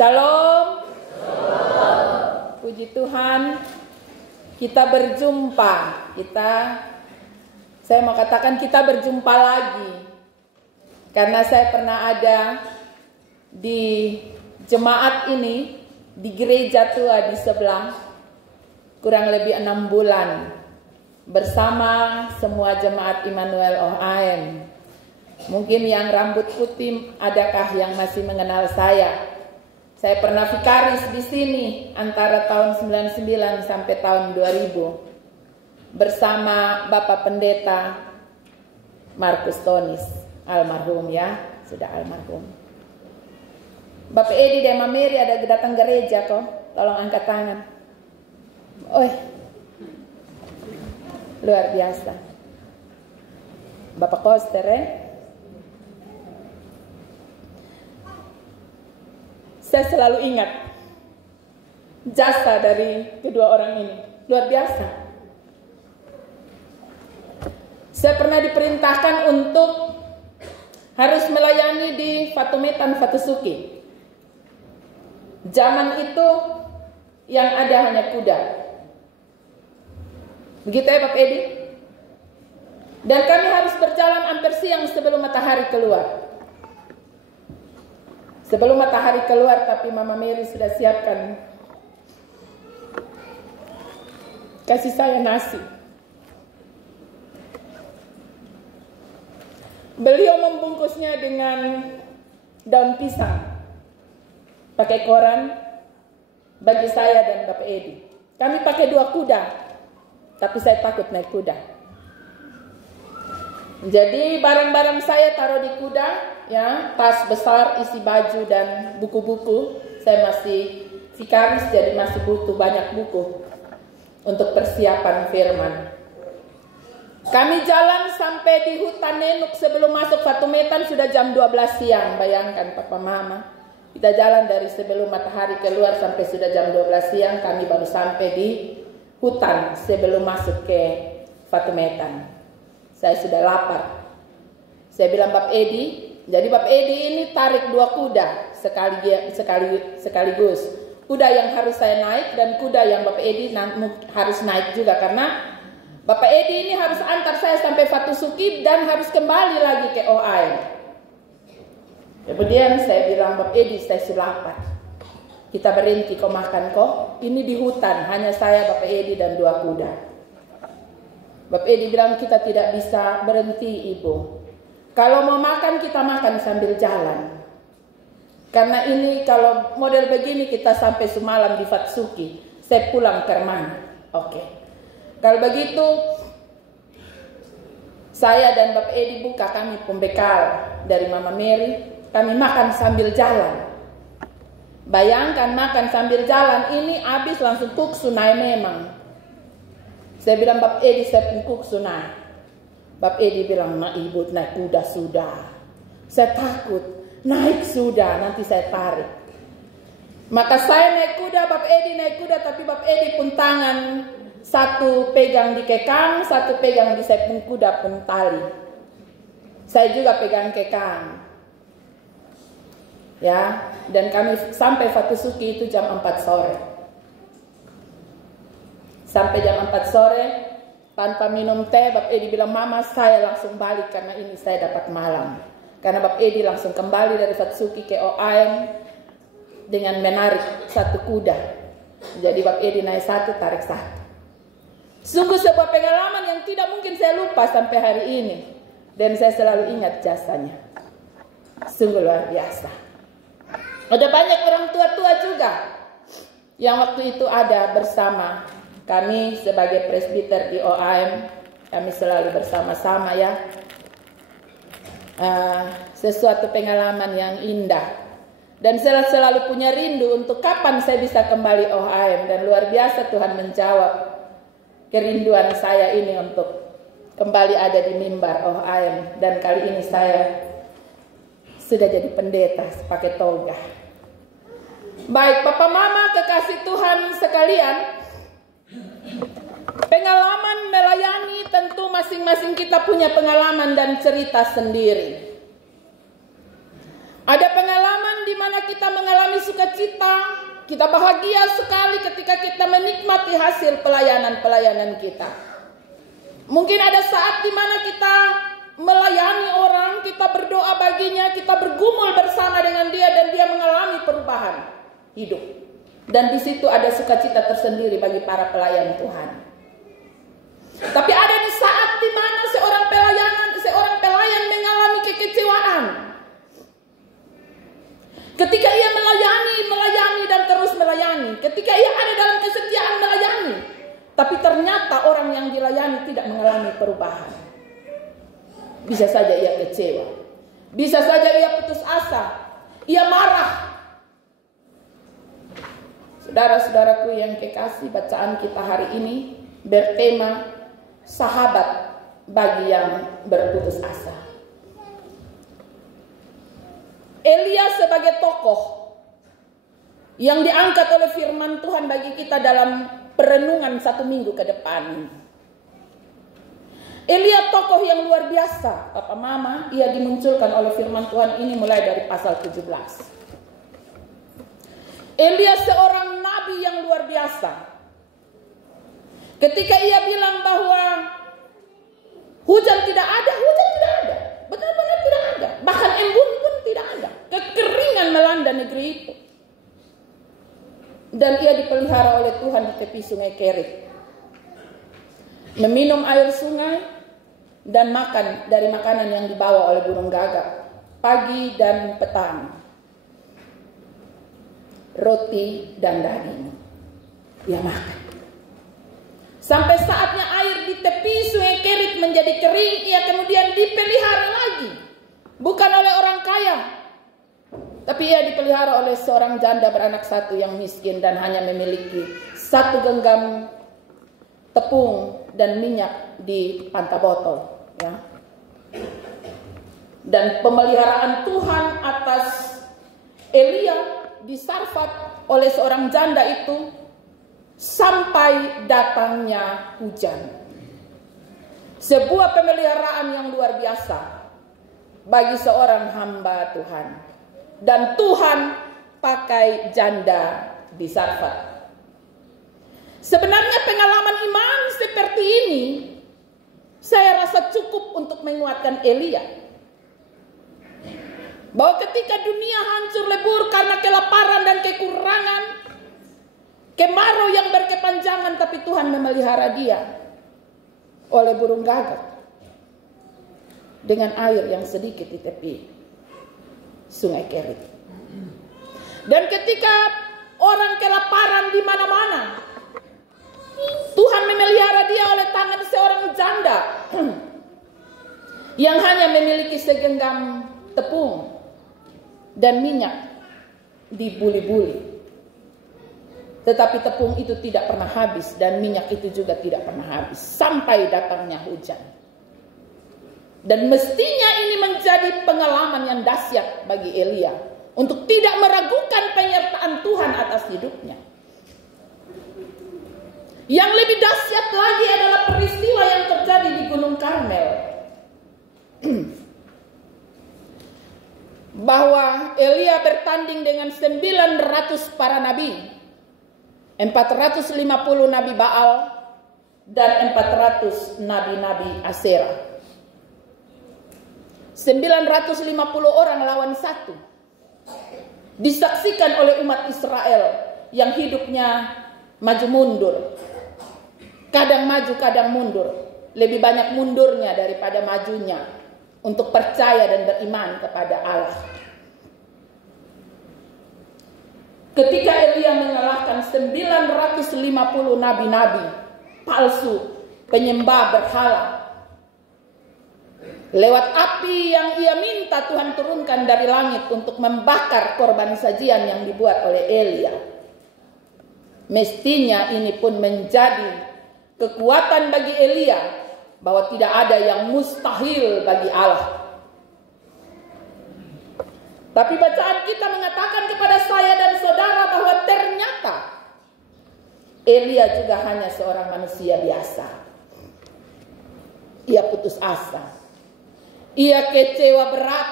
Shalom. Puji Tuhan, kita berjumpa. Saya mau katakan kita berjumpa lagi. Karena saya pernah ada di jemaat ini, di gereja tua di sebelah, kurang lebih 6 bulan. Bersama semua jemaat Immanuel OHM. Mungkin yang rambut putih, adakah yang masih mengenal saya? Saya pernah vikaris di sini antara tahun 99 sampai tahun 2000 bersama Bapak Pendeta Markus Tonis, almarhum ya, sudah almarhum. Bapak Edi dan Mama Mary ada datang gereja kok, tolong angkat tangan. Luar biasa. Bapak Koster Saya selalu ingat jasa dari kedua orang ini. Luar biasa. Saya pernah diperintahkan untuk harus melayani di Fatumetan Fatusuki. Zaman itu yang ada hanya kuda. Begitu ya Pak Edi? Dan kami harus berjalan hampir siang sebelum matahari keluar. Sebelum matahari keluar, tapi Mama Mary sudah siapkan kasih saya nasi. Beliau membungkusnya dengan daun pisang, pakai koran bagi saya dan Bapak Edi. Kami pakai 2 kuda, tapi saya takut naik kuda. Jadi barang-barang saya taruh di kuda, ya, tas besar isi baju dan buku-buku. Saya masih vikaris, jadi masih butuh banyak buku untuk persiapan firman. Kami jalan sampai di hutan Nenuk sebelum masuk Fatumetan sudah jam 12 siang. Bayangkan Papa Mama, kita jalan dari sebelum matahari keluar sampai sudah jam 12 siang. Kami baru sampai di hutan sebelum masuk ke Fatumetan. Saya sudah lapar. Saya bilang Bapak Edi, jadi Bapak Edi ini tarik 2 kuda sekaligus. Kuda yang harus saya naik dan kuda yang Bapak Edi harus naik juga, karena Bapak Edi ini harus antar saya sampai Fatusuki dan harus kembali lagi ke OHM. Kemudian saya bilang Bapak Edi, saya sudah lapar. Kita berhenti kok makan kok. Ini di hutan, hanya saya, Bapak Edi dan 2 kuda. Bapak Edi bilang kita tidak bisa berhenti Ibu. Kalau mau makan kita makan sambil jalan. Karena ini kalau model begini kita sampai semalam di Fatsuki. Saya pulang ke rumah. Oke. Kalau begitu saya dan Bapak Edi buka kami pembekal dari Mama Mary. Kami makan sambil jalan. Bayangkan makan sambil jalan ini habis langsung kuk sunai memang. Saya bilang Bapak Edi saya pungkuk sunai. Bapak Edi bilang nah Ibu naik kuda sudah. Saya takut naik sudah nanti saya tarik. Maka saya naik kuda, Bapak Edi naik kuda, tapi Bapak Edi pun tangan satu pegang di kekang, satu pegang di sepung kuda pun tali. Saya juga pegang kekang. Ya, dan kami sampai Fatusuki itu jam 4 sore. Sampai jam 4 sore, tanpa minum teh, Bapak Edi bilang, Mama saya langsung balik karena ini saya dapat malam. Karena Bapak Edi langsung kembali dari Fatsuki ke OHM dengan menarik 1 kuda. Jadi Bapak Edi naik 1, tarik 1. Sungguh sebuah pengalaman yang tidak mungkin saya lupa sampai hari ini. Dan saya selalu ingat jasanya. Sungguh luar biasa. Ada banyak orang tua-tua juga yang waktu itu ada bersama kami sebagai presbiter di OHM. Kami selalu bersama-sama ya. Sesuatu pengalaman yang indah. Dan saya selalu punya rindu untuk kapan saya bisa kembali OHM. Dan luar biasa Tuhan menjawab kerinduan saya ini untuk kembali ada di mimbar OHM. Dan kali ini saya sudah jadi pendeta pakai toga. Baik Papa Mama kekasih Tuhan sekalian, pengalaman melayani tentu masing-masing kita punya pengalaman dan cerita sendiri. Ada pengalaman di mana kita mengalami sukacita, kita bahagia sekali ketika kita menikmati hasil pelayanan-pelayanan kita. Mungkin ada saat di mana kita melayani orang, kita berdoa baginya, kita bergumul bersama dengan dia dan dia mengalami perubahan hidup. Dan di situ ada sukacita tersendiri bagi para pelayan Tuhan. Tapi ada di saat di mana seorang pelayan mengalami kekecewaan. Ketika ia melayani dan terus melayani. Ketika ia ada dalam kesetiaan melayani. Tapi ternyata orang yang dilayani tidak mengalami perubahan. Bisa saja ia kecewa. Bisa saja ia putus asa. Ia marah. Saudara-saudaraku yang kekasih, bacaan kita hari ini bertema sahabat bagi yang berputus asa. Elia sebagai tokoh yang diangkat oleh firman Tuhan bagi kita dalam perenungan 1 minggu ke depan. Elia tokoh yang luar biasa. Papa Mama, ia dimunculkan oleh firman Tuhan ini mulai dari pasal 17. Elia seorang nabi yang luar biasa. Ketika ia bilang bahwa hujan tidak ada. Benar-benar tidak ada. Bahkan embun pun tidak ada. Kekeringan melanda negeri itu. Dan ia dipelihara oleh Tuhan di tepi sungai Kerit. Meminum air sungai dan makan dari makanan yang dibawa oleh burung gagak. Pagi dan petang. Roti dan daging. Ia makan. Sampai saatnya air di tepi sungai Kerit menjadi kering, ia kemudian dipelihara lagi. Bukan oleh orang kaya, tapi ia dipelihara oleh seorang janda beranak satu yang miskin dan hanya memiliki 1 genggam tepung dan minyak di panta botol. Ya. Dan pemeliharaan Tuhan atas Elia di Sarfat oleh seorang janda itu sampai datangnya hujan. Sebuah pemeliharaan yang luar biasa bagi seorang hamba Tuhan. Dan Tuhan pakai janda di Sarfat. Sebenarnya pengalaman iman seperti ini saya rasa cukup untuk menguatkan Elia. Bahwa ketika dunia hancur lebur karena kelaparan dan kekurangan, kemarau yang berkepanjangan, tapi Tuhan memelihara dia oleh burung gagak dengan air yang sedikit di tepi sungai Kerit. Dan ketika orang kelaparan di mana-mana, Tuhan memelihara dia oleh tangan seorang janda yang hanya memiliki segenggam tepung dan minyak di buli-buli. Tetapi tepung itu tidak pernah habis dan minyak itu juga tidak pernah habis sampai datangnya hujan. Dan mestinya ini menjadi pengalaman yang dahsyat bagi Elia untuk tidak meragukan penyertaan Tuhan atas hidupnya. Yang lebih dahsyat lagi adalah peristiwa yang terjadi di Gunung Karmel. Bahwa Elia bertanding dengan 900 para nabi, 450 nabi Baal dan 400 nabi-nabi Aserah. 950 orang lawan 1. Disaksikan oleh umat Israel yang hidupnya maju mundur. Kadang maju, kadang mundur. Lebih banyak mundurnya daripada majunya untuk percaya dan beriman kepada Allah. Ketika Elia mengalahkan 950 nabi-nabi palsu, penyembah berhala, lewat api yang ia minta Tuhan turunkan dari langit untuk membakar korban sajian yang dibuat oleh Elia. Mestinya ini pun menjadi kekuatan bagi Elia bahwa tidak ada yang mustahil bagi Allah. Tapi bacaan kita mengatakan kepada saya dan saudara bahwa ternyata Elia juga hanya seorang manusia biasa. Ia putus asa. Ia kecewa berat.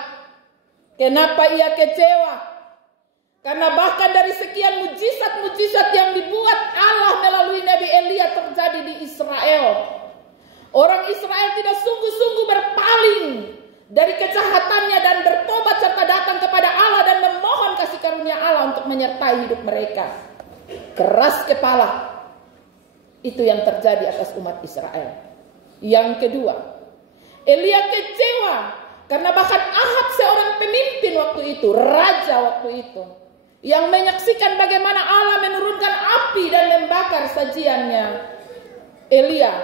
Kenapa ia kecewa? Karena bahkan dari sekian mujizat-mujizat yang dibuat Allah melalui Nabi Elia terjadi di Israel, orang Israel tidak sungguh-sungguh berpaling dari kejahatannya dan bertobat serta datang kepada Allah dan memohon kasih karunia Allah untuk menyertai hidup mereka. Keras kepala. Itu yang terjadi atas umat Israel. Yang kedua, Elia kecewa karena bahkan Ahab seorang pemimpin waktu itu, raja waktu itu, yang menyaksikan bagaimana Allah menurunkan api dan membakar sajiannya Elia,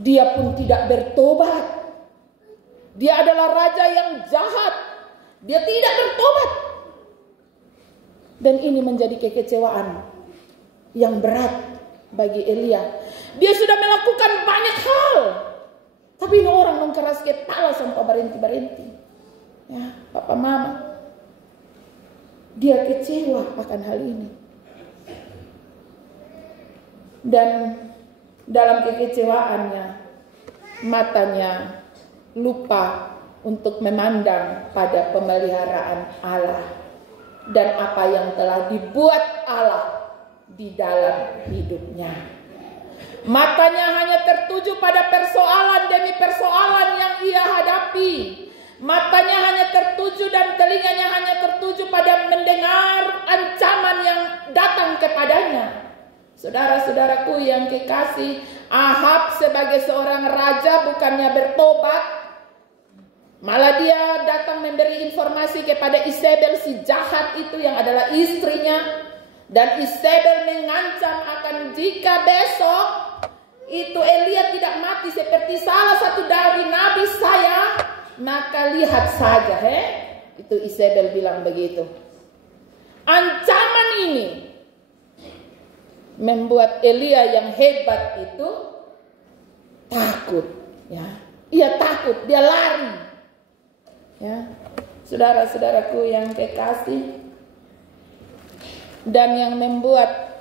dia pun tidak bertobat. Dia adalah raja yang jahat. Dia tidak bertobat. Dan ini menjadi kekecewaan yang berat bagi Elia. Dia sudah melakukan banyak hal, tapi ini orang mengkeras kepala sampai berhenti-berhenti. Ya, papa mama, dia kecewa akan hal ini. Dan dalam kekecewaannya, matanya lupa untuk memandang pada pemeliharaan Allah dan apa yang telah dibuat Allah di dalam hidupnya. Matanya hanya tertuju pada persoalan demi persoalan yang ia hadapi. Matanya hanya tertuju dan telinganya hanya tertuju pada mendengar ancaman yang datang kepadanya. Saudara-saudaraku yang kekasih, Ahab sebagai seorang raja bukannya bertobat, malah dia datang memberi informasi kepada Isabel si jahat itu yang adalah istrinya. Dan Isabel mengancam akan jika besok itu Elia tidak mati seperti salah satu dari nabi saya, maka lihat saja, itu Isabel bilang begitu. Ancaman ini membuat Elia yang hebat itu takut, ya. Ia takut, dia lari. Ya. Saudara-saudaraku yang kekasih, dan yang membuat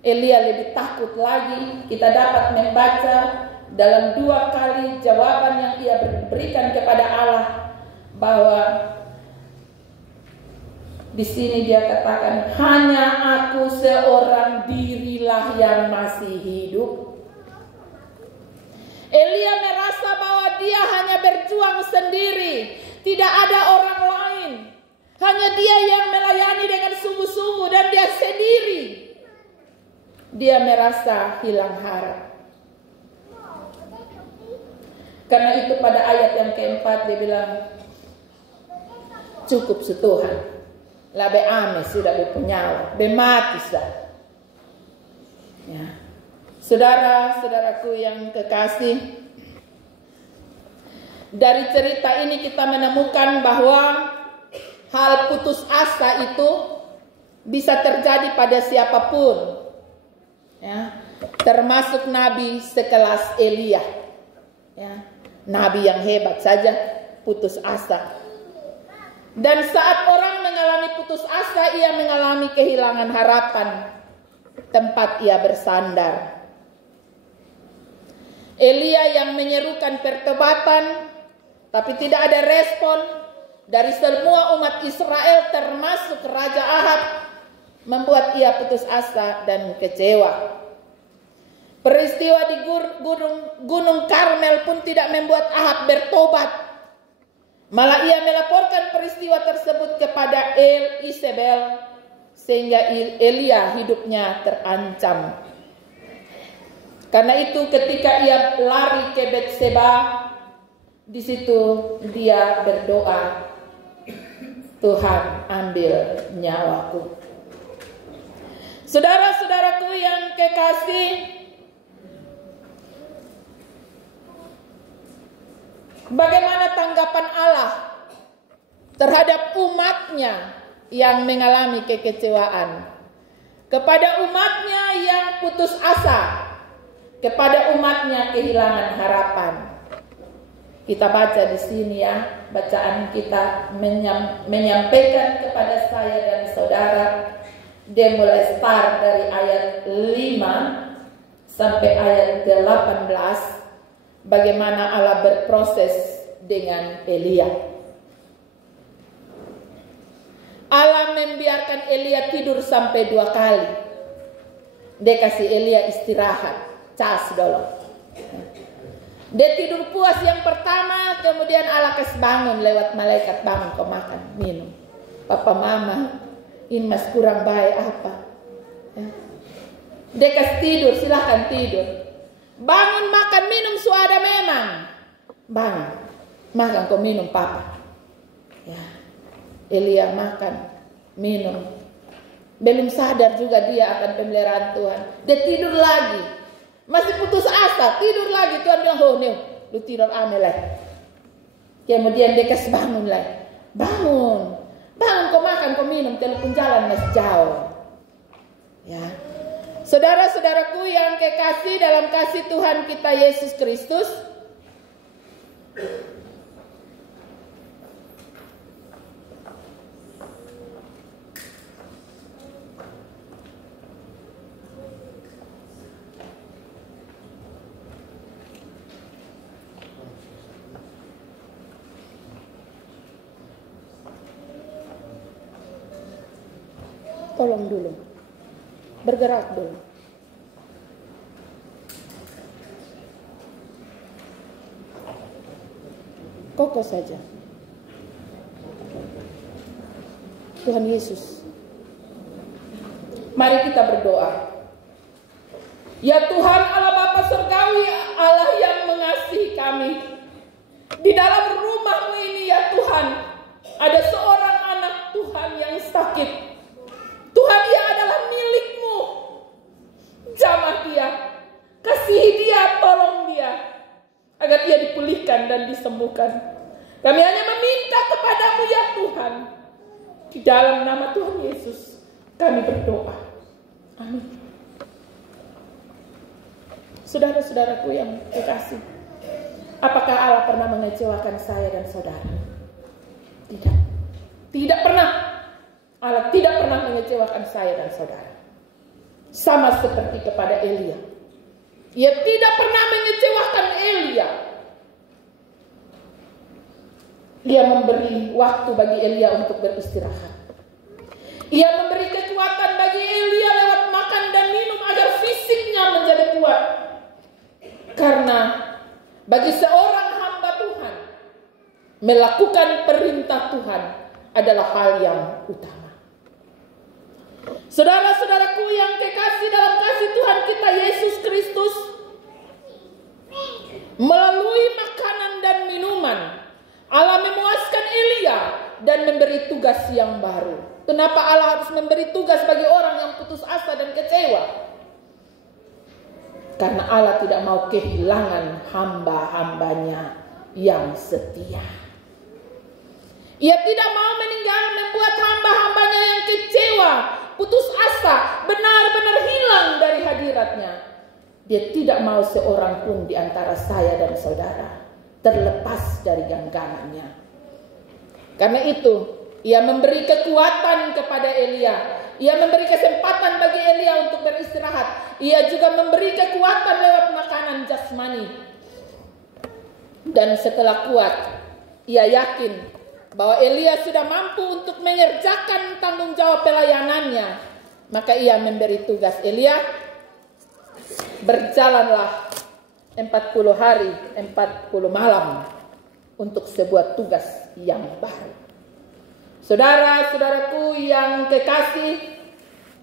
Elia lebih takut lagi, kita dapat membaca dalam 2 kali jawaban yang ia berikan kepada Allah, bahwa di sini dia katakan, hanya aku seorang dirilah yang masih hidup. Elia merasa bahwa dia hanya berjuang sendiri, tidak ada orang lain. Hanya dia yang melayani dengan sungguh-sungguh dan dia sendiri. Dia merasa hilang harap. Karena itu pada ayat yang keempat dia bilang, cukup setuhan. Labe ame sudah berpenyawa, bemati sah. Ya. Saudara-saudaraku yang kekasih, dari cerita ini kita menemukan bahwa hal putus asa itu bisa terjadi pada siapapun, ya, termasuk nabi sekelas Elia, ya, nabi yang hebat saja putus asa. Dan saat orang mengalami putus asa, ia mengalami kehilangan harapan, tempat ia bersandar. Elia yang menyerukan pertobatan, tapi tidak ada respon dari semua umat Israel termasuk Raja Ahab, membuat ia putus asa dan kecewa. Peristiwa di Gunung Karmel pun tidak membuat Ahab bertobat. Malah ia melaporkan peristiwa tersebut kepada Isabel, sehingga Elia hidupnya terancam. Karena itu ketika ia lari ke Betseba, di situ dia berdoa, Tuhan ambil nyawaku. Saudara-saudaraku yang kekasih, bagaimana tanggapan Allah terhadap umatnya yang mengalami kekecewaan, kepada umatnya yang putus asa, kepada umatnya kehilangan harapan? Kita baca di sini, ya, bacaan kita menyampaikan kepada saya dan saudara, dia mulai start dari ayat 5 sampai ayat 18, bagaimana Allah berproses dengan Elia. Allah membiarkan Elia tidur sampai 2 kali. Dia kasih Elia istirahat, cas dulu. Dia tidur puas yang pertama, kemudian Allah kasih bangun lewat malaikat, bangun kau makan, minum. Papa mama, ini mas kurang baik apa? Ya. Dia kasih tidur, silahkan tidur. Bangun makan minum suada memang. Bangun, makan kau minum papa. Ya. Elia makan, minum. Belum sadar juga dia akan pemeliharaan Tuhan. Dia tidur lagi. Masih putus asa, tidur lagi. Tuhan bilang, oh nih, lu tidur aneh lagi. Kemudian dia kasih bangun lagi. Bangun, bangun kau makan, kau minum. Telepon jalan masih jauh. Ya, saudara-saudaraku yang kekasih dalam kasih Tuhan kita Yesus Kristus. Tolong dulu, bergerak dulu. Kokoh saja. Tuhan Yesus, mari kita berdoa. Ya Tuhan Allah Bapa Surgawi, Allah yang mengasihi kami. Di dalam rumah-Mu ini ya Tuhan, ada seorang anak Tuhan yang sakit. Tuhan, dia adalah milik-Mu. Jamah dia, kasihi dia, tolong dia, agar dia dipulihkan dan disembuhkan. Kami hanya meminta kepada-Mu ya Tuhan. Di dalam nama Tuhan Yesus kami berdoa. Amin. Saudara-saudaraku yang kekasih, apakah Allah pernah mengecewakan saya dan saudara? Tidak. Tidak pernah. Allah tidak pernah mengecewakan saya dan saudara. Sama seperti kepada Elia. Ia tidak pernah mengecewakan Elia. Ia memberi waktu bagi Elia untuk beristirahat. Ia memberi kekuatan bagi Elia lewat makan dan minum agar fisiknya menjadi kuat. Karena bagi seorang hamba Tuhan, melakukan perintah Tuhan adalah hal yang utama. Saudara-saudaraku yang kekasih dalam kasih Tuhan kita Yesus Kristus, melalui makanan dan minuman, Allah memuaskan Elia dan memberi tugas yang baru. Kenapa Allah harus memberi tugas bagi orang yang putus asa dan kecewa? Karena Allah tidak mau kehilangan hamba-hambanya yang setia. Ia tidak mau membuat hamba-hambanya yang kecewa, putus asa, benar-benar hilang dari hadiratnya. Dia tidak mau seorang pun di antara saya dan saudara terlepas dari genggamannya. Karena itu, ia memberi kekuatan kepada Elia. Ia memberi kesempatan bagi Elia untuk beristirahat. Ia juga memberi kekuatan lewat makanan jasmani. Dan setelah kuat, ia yakin bahwa Elia sudah mampu untuk mengerjakan tanggung jawab pelayanannya. Maka ia memberi tugas Elia, berjalanlah 40 hari 40 malam untuk sebuah tugas yang baru. Saudara-saudaraku yang kekasih,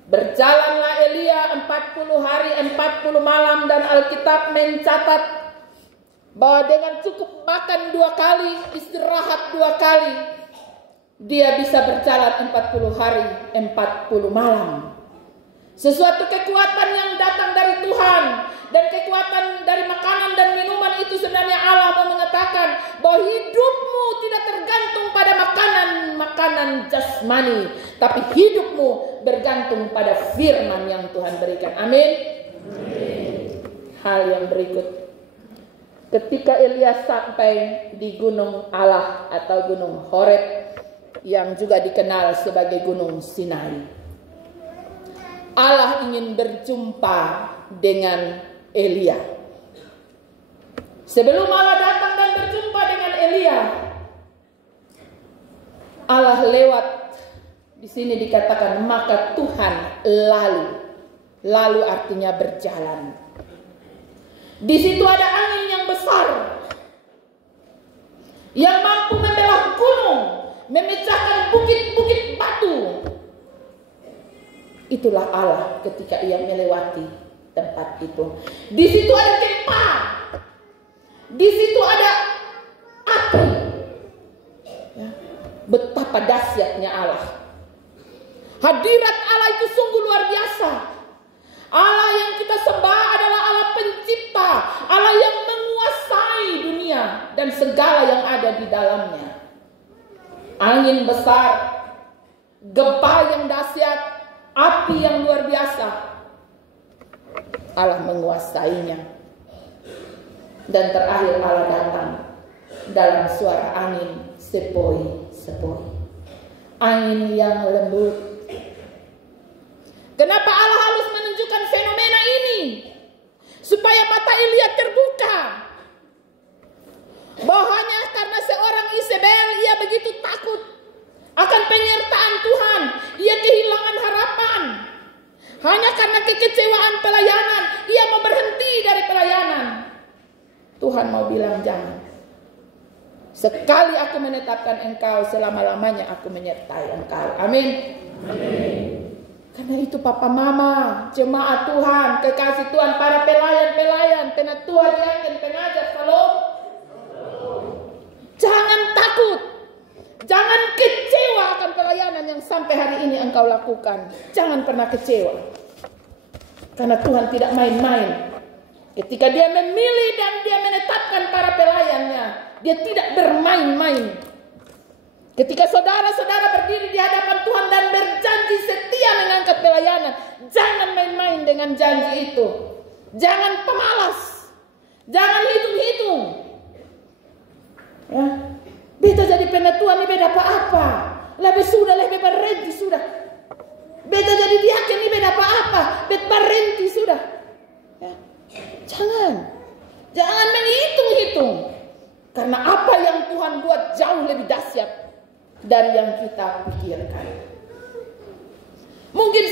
berjalanlah Elia 40 hari 40 malam, dan Alkitab mencatat bahwa dengan cukup makan 2 kali, istirahat 2 kali, dia bisa berjalan 40 hari 40 malam. Sesuatu kekuatan yang datang dari Tuhan, dan kekuatan dari makanan dan minuman itu sebenarnya Allah mau mengatakan bahwa hidupmu tidak tergantung pada makanan jasmani, tapi hidupmu bergantung pada firman yang Tuhan berikan. Amin. Hal yang berikut, ketika Elia sampai di gunung Allah atau gunung Horeb, yang juga dikenal sebagai gunung Sinai, Allah ingin berjumpa dengan Elia. Sebelum Allah datang dan berjumpa dengan Elia, Allah lewat Sini dikatakan maka Tuhan lalu artinya berjalan. Di situ ada angin yang besar yang mampu membelah gunung, memecahkan bukit-bukit batu. Itulah Allah ketika ia melewati tempat itu. Di situ ada gempa, di situ ada api. Ya, betapa dahsyatnya Allah. Hadirat Allah itu sungguh luar biasa. Allah yang kita sembah adalah Allah pencipta, Allah yang menguasai dunia dan segala yang ada di dalamnya. Angin besar, gempa yang dahsyat, api yang luar biasa, Allah menguasainya. Dan terakhir Allah datang dalam suara angin sepoi-sepoi, angin yang lembut. Kenapa Allah harus menunjukkan fenomena ini? Supaya mata Elia terbuka. Bahwanya karena seorang Isabel ia begitu takut akan penyertaan Tuhan, ia kehilangan harapan. Hanya karena kekecewaan pelayanan, ia mau berhenti dari pelayanan. Tuhan mau bilang jangan. Sekali aku menetapkan engkau, selama-lamanya aku menyertai engkau. Amin. Amin. Karena itu papa mama, jemaat Tuhan, kekasih Tuhan, para pelayan-pelayan, penatua diaken, pengajar, shalom. Jangan takut. Jangan kecewa akan pelayanan yang sampai hari ini engkau lakukan. Jangan pernah kecewa. Karena Tuhan tidak main-main. Ketika dia memilih dan dia menetapkan para pelayannya, dia tidak bermain-main. Ketika saudara-saudara berdiri di hadapan Tuhan dan berjanji setia mengangkat pelayanan, jangan main-main dengan janji itu. Jangan pemalas. Jangan hitung-hitung. Ya. Beta jadi penatua ini beda apa-apa. Lebih sudah, lebih berhenti sudah. Beta jadi diaken ini beda apa-apa. Beta berhenti sudah. Ya. Jangan menghitung-hitung. Karena apa yang Tuhan buat jauh lebih dahsyat dari yang kita pikirkan. Mungkin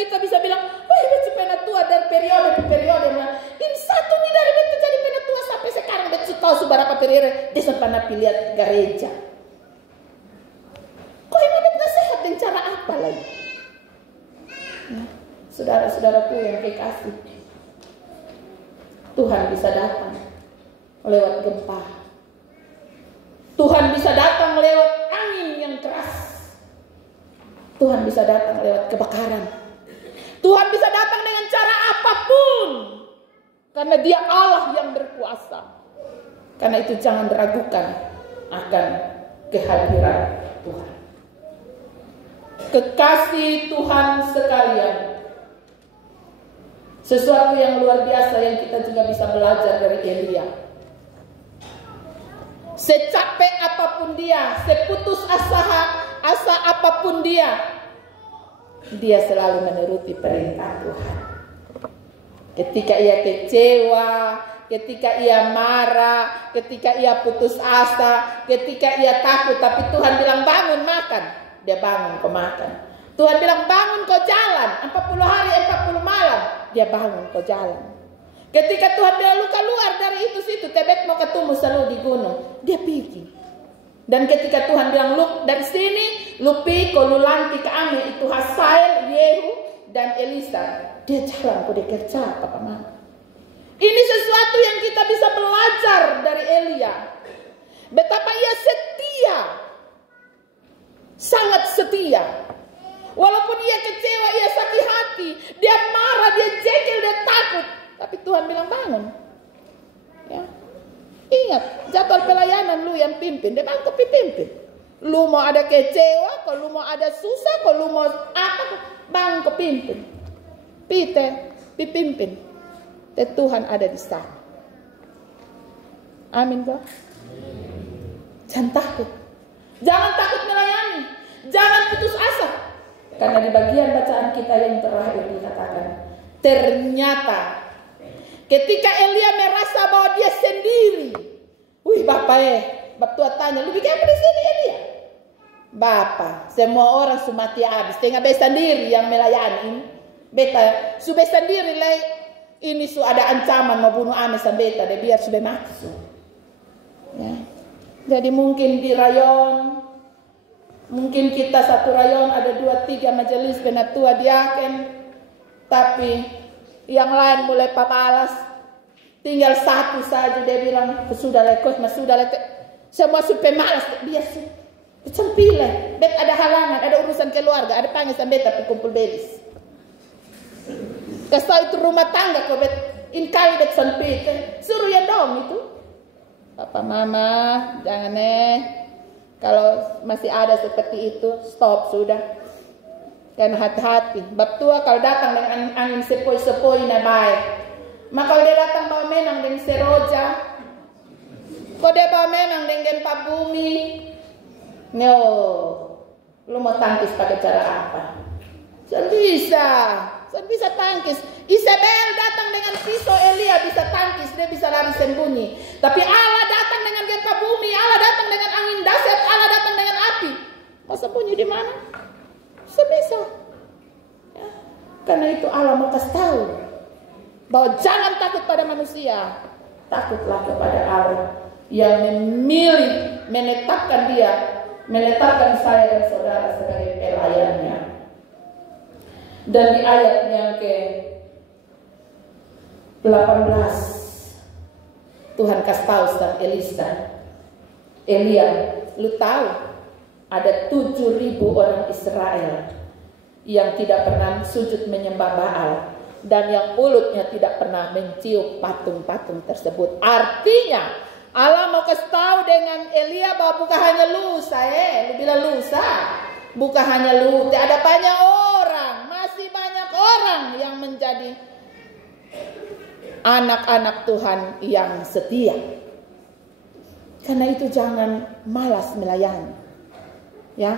kita bisa bilang, wah ini penatua dari periode ke periode. Ini satu nih dari beta jadi penatua sampai sekarang. Beta tahu seberapa periode dia pernah pilih gereja. Kok ini beta sehat dengan cara apa lagi? Nah, saudara-saudaraku yang kekasih, Tuhan bisa datang lewat gempa. Tuhan bisa datang lewat angin yang keras. Tuhan bisa datang lewat kebakaran. Tuhan bisa datang dengan cara apapun. Karena dia Allah yang berkuasa. Karena itu jangan ragukan akan kehadiran Tuhan. Kekasih Tuhan sekalian, sesuatu yang luar biasa yang kita juga bisa belajar dari Elia. Secapek apapun dia, seputus asa apapun dia selalu menuruti perintah Tuhan. Ketika ia kecewa, ketika ia marah, ketika ia putus asa, ketika ia takut, tapi Tuhan bilang bangun makan, dia bangun kau makan. Tuhan bilang bangun kau jalan, 40 hari 40 malam, dia bangun kau jalan. Ketika Tuhan bilang lu keluar dari itu situ, tebet mau ketemu selalu di gunung, dia pergi. Dan ketika Tuhan bilang lu dari sini, lu pergi kau lu lanti ke Ame, itu Hazael, Yehu dan Elisa, dia jalan kau dia kerja papa mama. Ini sesuatu yang kita bisa belajar dari Elia. Betapa ia setia, sangat setia. Walaupun ia kecewa, ia sakit hati, dia marah, dia jengkel, dia takut. Tapi Tuhan bilang bangun. Ya. Ingat, jadwal pelayanan lu yang pimpin, dia bilang kau pimpin. Lu mau ada kecewa, kalau lu mau ada susah, kalau lu mau apa, bang kau pimpin. Pimpin. Dan Tuhan ada di sana. Amin, Pak. Jangan takut. Jangan takut melayani. Jangan putus asa. Karena di bagian bacaan kita yang terakhir dikatakan, ternyata ketika Elia merasa bahwa dia sendiri, wih bapak Tua tanya, lu bikin apa di sini Elia? Bapak, semua orang mati habis. Tengah beta sendiri yang melayani. Beta, su beta sendiri lah. Ini su ada ancaman mau bunuh ame sama beta. Dia biar sudah mati su. Ya. Jadi mungkin di rayon, mungkin kita satu rayon ada 2-3 majelis penatua diaken, tapi yang lain mulai pamalas, tinggal satu saja dia bilang sudah lekos, mas sudah lekos, semua sudah malas, biasa, cempile, bet ada halangan, ada urusan keluarga, ada panggil sampai tapi kumpul belis, kasih itu rumah tangga kok bet, inkali bet sempit, suruh ya dong itu. Papa mama jangan kalau masih ada seperti itu stop sudah, kan hati-hati. Bab tua kalau datang dengan angin sepoi-sepoi na baik, maka kalau dia datang bawa menang dengan seroja, kok dia bawa menang dengan gempa bumi, no, lu mau tangkis pakai cara apa? Saya bisa tangkis. Isabel datang dengan pisau, Elia bisa tangkis, dia bisa lari sembunyi. Tapi Allah datang dengan gempa bumi, Allah datang dengan angin dahsyat, Allah datang dengan api. Mau sembunyi di mana? Sebisa. Ya. Karena itu Allah mau kasih tahu bahwa jangan takut pada manusia, takutlah kepada Allah yang memilih, menetapkan menetapkan saya dan saudara sebagai pelayannya. Dan di ayat yang ke-18 Tuhan kasih tahu tentang Elia, lu tahu ada 7.000 orang Israel yang tidak pernah sujud menyembah Baal dan yang mulutnya tidak pernah mencium patung-patung tersebut. Artinya Allah mau kasih tahu dengan Elia bahwa bukan hanya lusa, lu bilang lusa, bukan hanya lu, ada banyak orang, masih banyak orang yang menjadi anak-anak Tuhan yang setia. Karena itu jangan malas melayani. Ya,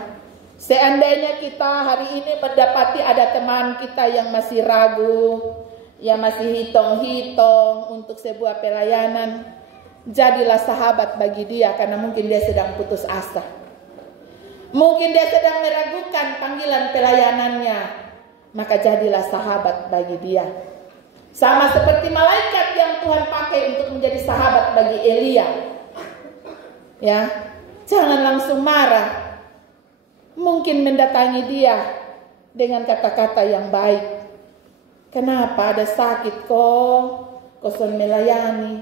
seandainya kita hari ini mendapati ada teman kita yang masih ragu, yang masih hitung-hitung untuk sebuah pelayanan, jadilah sahabat bagi dia karena mungkin dia sedang putus asa. Mungkin dia sedang meragukan panggilan pelayanannya, maka jadilah sahabat bagi dia. Sama seperti malaikat yang Tuhan pakai untuk menjadi sahabat bagi Elia. Ya, jangan langsung marah. Mungkin mendatangi dia dengan kata-kata yang baik. Kenapa ada sakit kok? Kosong melayani.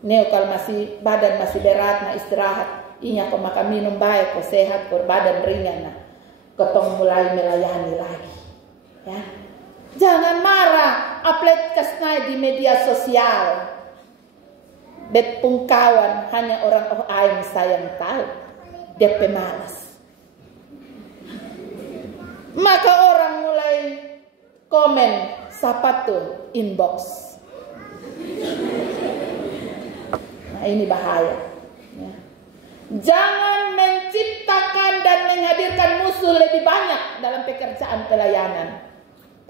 Neo kalau masih badan masih berat, nah istirahat. Inya kok makan minum baik, kok sehat, kok badan ringan. Nah, kotong mulai melayani lagi. Ya. Jangan marah, upload kesnai di media sosial. Bet pungkawan hanya orang aing sayang tahu. Dia pemalas. Maka orang mulai komen, siapa tuh inbox. Nah ini bahaya. Ya. Jangan menciptakan dan menghadirkan musuh lebih banyak dalam pekerjaan pelayanan.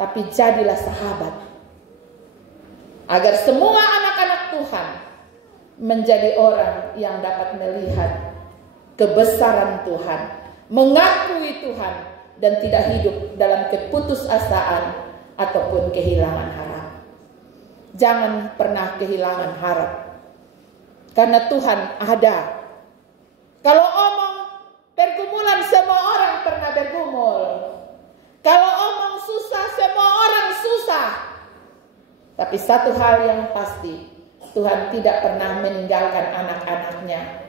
Tapi jadilah sahabat. Agar semua anak-anak Tuhan menjadi orang yang dapat melihat kebesaran Tuhan, mengakui Tuhan, dan tidak hidup dalam keputusasaan ataupun kehilangan harap. Jangan pernah kehilangan harap. Karena Tuhan ada. Kalau omong pergumulan, semua orang pernah bergumul. Kalau omong susah, semua orang susah. Tapi satu hal yang pasti, Tuhan tidak pernah meninggalkan anak-anaknya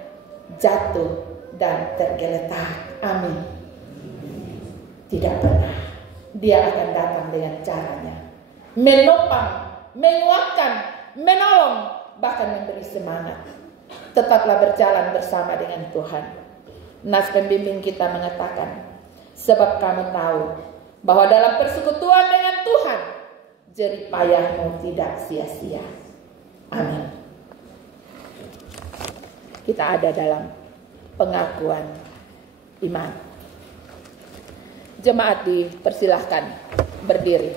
jatuh dan tergeletak. Amin. Tidak pernah. Dia akan datang dengan caranya. Menopang, menguatkan, menolong, bahkan memberi semangat. Tetaplah berjalan bersama dengan Tuhan. Nas pembimbing kita mengatakan, sebab kamu tahu bahwa dalam persekutuan dengan Tuhan, jerih payahmu tidak sia-sia. Amin. Kita ada dalam pengakuan iman. Jemaat dipersilahkan berdiri.